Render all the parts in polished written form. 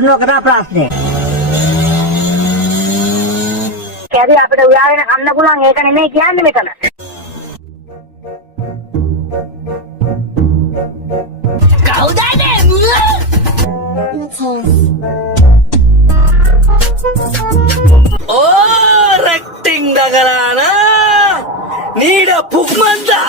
ඔන්නෝකද ප්‍රශ්නේ. කැරි අපිට උයාගෙන කන්න පුළුවන් ඒක නෙමෙයි කියන්නේ මෙතන. කවුද Oh, recting dagarana. Need a pugmanta.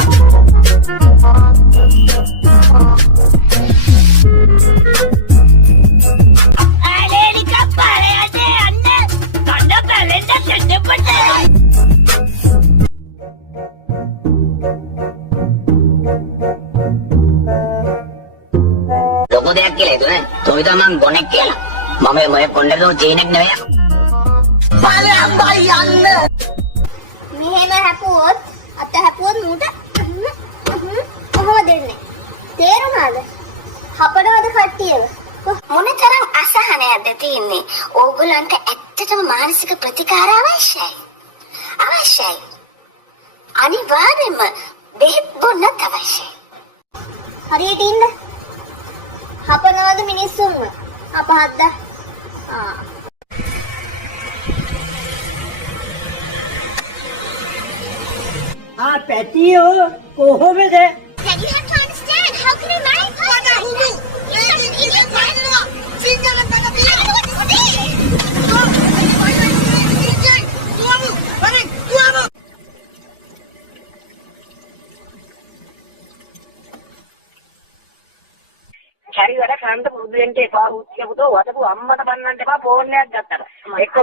Logo දෙයක් කියලා හිතුවේ. තොයි තමන් ගොනෙක් කියලා. මම මේ කොණ්ඩේ දෝ චේනෙක් නෙවෙයි. බලයන් බයි යන්න. මෙහෙම හැපුවොත් අත හැපුවොත් මූට කොහොමද දෙන්නේ? තේරුණාද? හපනවද කට්ටියව? මොනතරම් අසහනයක්ද තියෙන්නේ? ඕගොල්ලන්ට ඇත්තටම මානසික ප්‍රතිකාර අවශ්‍යයි. අවශ්‍යයි. අනිවාර්යයෙන්ම බෙහෙත් බොන්නත් අවශ්‍යයි. හරියට ඉන්න. හපනවද මිනිස්සුන්ව? අපහද්ද? පැටියෝ කොහොමද? Dad, you have to understand. How can I marry a person like that? You're such an idiot. I don't know what to say. කැරි වැඩ කරන්න පුරුදු වෙන්න එපා. උත්සව පුතෝ වදපු අම්මට බන්නන්න එපා ෆෝන් එකක් ගත්තට. එක්ක